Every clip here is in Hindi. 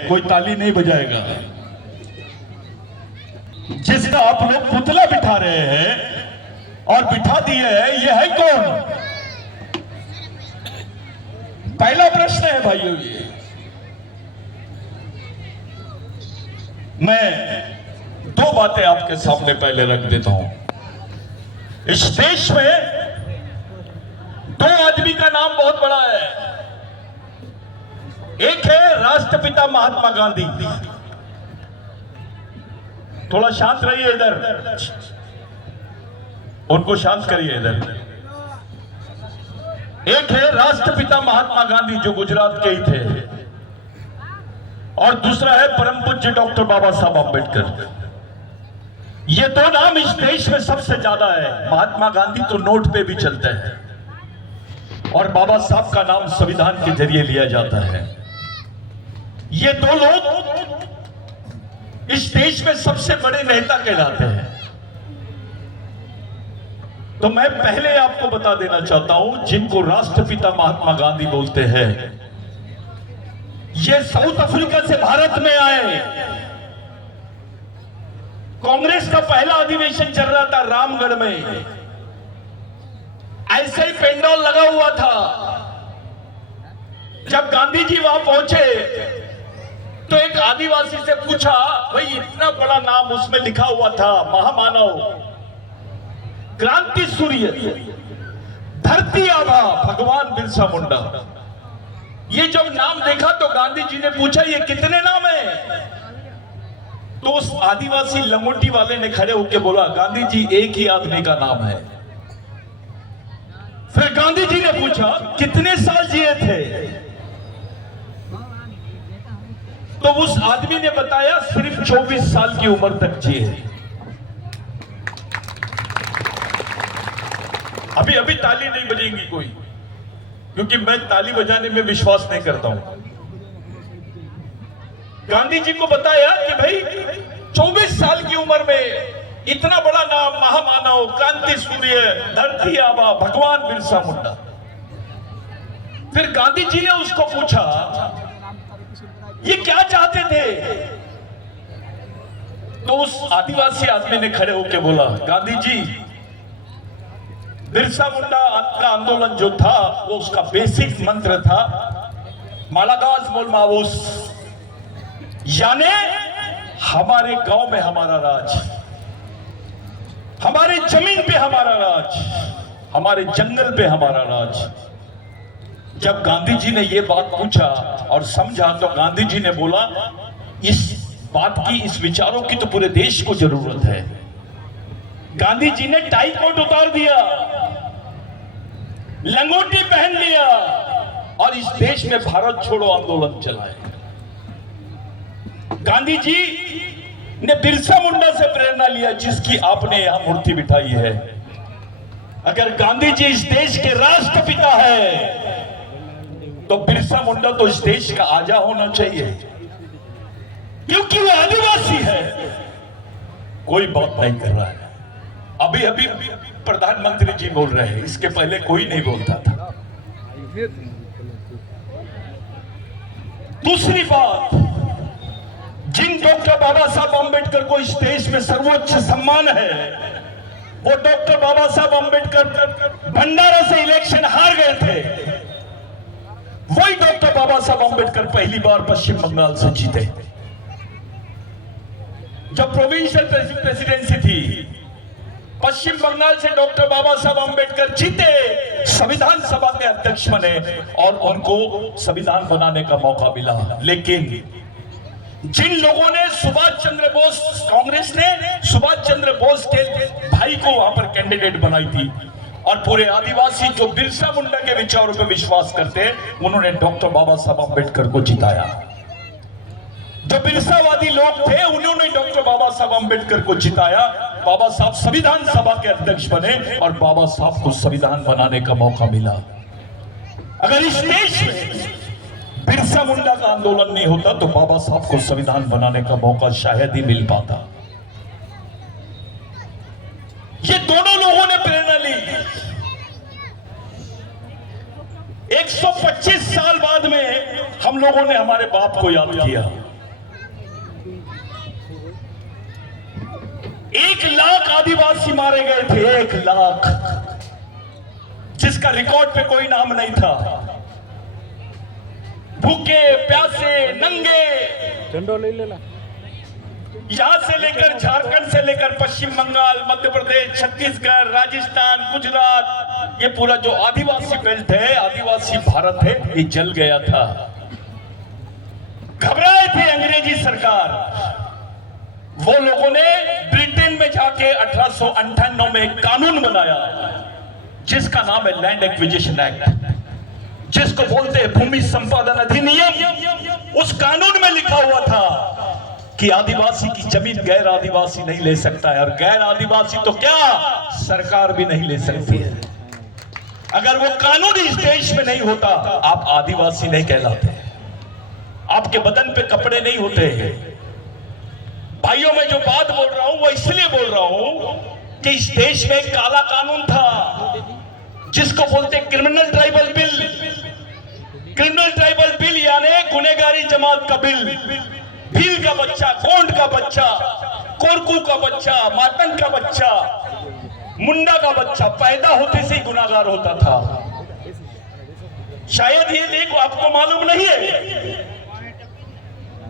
कोई ताली नहीं बजाएगा। जिसका आप लोग पुतला बिठा रहे हैं और बिठा दिए हैं, यह है कौन? पहला प्रश्न है भाइयों। ये मैं दो बातें आपके सामने पहले रख देता हूं। इस देश में दो आदमी का नाम बहुत बड़ा है। एक है राष्ट्रपिता महात्मा गांधी। थोड़ा शांत रहिए इधर, उनको शांत करिए इधर। एक है राष्ट्रपिता महात्मा गांधी जो गुजरात के ही थे, और दूसरा है परम पूज्य डॉक्टर बाबा साहब अम्बेडकर। ये दो नाम इस देश में सबसे ज्यादा है। महात्मा गांधी तो नोट पे भी चलते हैं और बाबा साहब का नाम संविधान के जरिए लिया जाता है। ये दो लोग इस देश में सबसे बड़े नेता कहलाते हैं। तो मैं पहले आपको बता देना चाहता हूं, जिनको राष्ट्रपिता महात्मा गांधी बोलते हैं, ये साउथ अफ्रीका से भारत में आए। कांग्रेस का पहला अधिवेशन चल रहा था रामगढ़ में। ऐसे ही पेंडॉल लगा हुआ था। जब गांधी जी वहां पहुंचे तो एक आदिवासी से पूछा, भाई इतना बड़ा नाम उसमें लिखा हुआ था, महामानव, क्रांति सूर्य, धरती आबा भगवान बिरसा मुंडा। ये जब नाम देखा तो गांधी जी ने पूछा, ये कितने नाम है? तो उस आदिवासी लंगोटी वाले ने खड़े होकर बोला, गांधी जी एक ही आदमी का नाम है। फिर गांधी जी ने पूछा, कितने साल जिए थे? तो उस आदमी ने बताया, सिर्फ 24 साल की उम्र तक जिए। अभी अभी ताली नहीं बजेंगी कोई, क्योंकि मैं ताली बजाने में विश्वास नहीं करता हूं। गांधी जी को बताया कि भाई 24 साल की उम्र में इतना बड़ा नाम, महामानव, क्रांति सूर्य, धरती आबा भगवान बिरसा मुंडा। फिर गांधी जी ने उसको पूछा, ये क्या चाहते थे? तो उस आदिवासी आदमी ने खड़े होकर बोला, गांधी जी, बिरसा मुंडा का आंदोलन जो था वो उसका बेसिक मंत्र था मालागाज मोल मावूस, यानी हमारे गांव में हमारा राज, हमारे जमीन पे हमारा राज, हमारे जंगल पे हमारा राज। जब गांधी जी ने ये बात पूछा और समझा तो गांधी जी ने बोला, इस बात की, इस विचारों की तो पूरे देश को जरूरत है। गांधी जी ने टाई कोट उतार दिया, लंगोटी पहन लिया और इस देश में भारत छोड़ो आंदोलन चलाया। गांधी जी ने बिरसा मुंडा से प्रेरणा लिया, जिसकी आपने यहां मूर्ति बिठाई है। अगर गांधी जी इस देश के राष्ट्रपिता है तो बिरसा मुंडा तो इस देश का आजा होना चाहिए, क्योंकि वो आदिवासी है। कोई बात नहीं कर रहा है। अभी अभी प्रधानमंत्री जी बोल रहे हैं, इसके पहले कोई नहीं बोलता था। दूसरी बात, जिन डॉक्टर बाबा साहब अम्बेडकर को इस देश में सर्वोच्च सम्मान है, वो डॉक्टर बाबा साहब अम्बेडकर भंडारा से इलेक्शन हार गए थे। वही डॉक्टर बाबा साहब अम्बेडकर पहली बार पश्चिम बंगाल से जीते। जब प्रोविंशियल प्रेसिडेंसी थी, पश्चिम बंगाल से डॉक्टर बाबा साहब अम्बेडकर जीते, संविधान सभा के अध्यक्ष बने और उनको संविधान बनाने का मौका मिला। लेकिन जिन लोगों ने सुभाष चंद्र बोस, कांग्रेस ने सुभाष चंद्र बोस के भाई को वहां पर कैंडिडेट बनाई थी, और पूरे आदिवासी जो बिरसा मुंडा के विचारों पर विश्वास करते हैं, उन्होंने डॉक्टर बाबा साहब अम्बेडकर को जिताया। जो बिरसावादी लोग थे, उन्होंने डॉक्टर बाबा साहब अम्बेडकर को जिताया। बाबा साहब संविधान सभा के अध्यक्ष बने और बाबा साहब को संविधान बनाने का मौका मिला। अगर इस देश में बिरसा मुंडा का आंदोलन नहीं होता तो बाबा साहब को संविधान बनाने का मौका शायद ही मिल पाता। ये दोनों लोगों ने प्रेरणा ली। 125 साल बाद में हम लोगों ने हमारे बाप को याद किया। 1 लाख आदिवासी मारे गए थे, 1 लाख, जिसका रिकॉर्ड पे कोई नाम नहीं था। भूखे प्यासे नंगे, यहां से लेकर झारखंड से लेकर पश्चिम बंगाल, मध्य प्रदेश, छत्तीसगढ़, राजस्थान, गुजरात, ये पूरा जो आदिवासी बेल्ट है, आदिवासी भारत है, ये जल गया था। घबराए थे अंग्रेजी सरकार। वो लोगों ने ब्रिटेन में जाके 1898 में एक कानून बनाया जिसका नाम है लैंड एक्विजिशन एक्ट, जिसको बोलते हैं भूमि संपादन अधिनियम। उस कानून में लिखा हुआ था कि आदिवासी की जमीन गैर आदिवासी नहीं ले सकता है, और गैर आदिवासी तो क्या सरकार भी नहीं ले सकती है। अगर वो कानून इस देश में नहीं होता, आप आदिवासी नहीं कहलाते, आपके बदन पे कपड़े नहीं होते। भाइयों, मैं जो बात बोल रहा हूं वो इसलिए बोल रहा हूं कि इस देश में एक काला कानून था जिसको बोलते criminal tribal bill. Criminal tribal bill यानी गुनहगारी जमात का बिल। भील का बच्चा, गोंड का बच्चा, कोरकू का बच्चा, मातंग का बच्चा, मुंडा का बच्चा पैदा होते से ही गुनाहगार होता था। शायद ये लेख आपको मालूम नहीं है।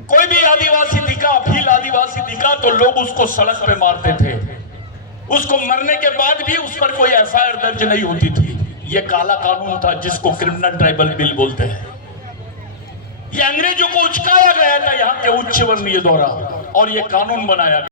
कोई भी आदिवासी दिखा, भील आदिवासी दिखा, तो लोग उसको सड़क पे मारते थे। उसको मरने के बाद भी उस पर कोई एफआईआर दर्ज नहीं होती थी। ये काला कानून था जिसको क्रिमिनल ट्राइबल बिल बोलते हैं। ये अंग्रेजों को उचकाया गया था यहाँ के उच्च वर्णीय द्वारा, और ये कानून बनाया गया।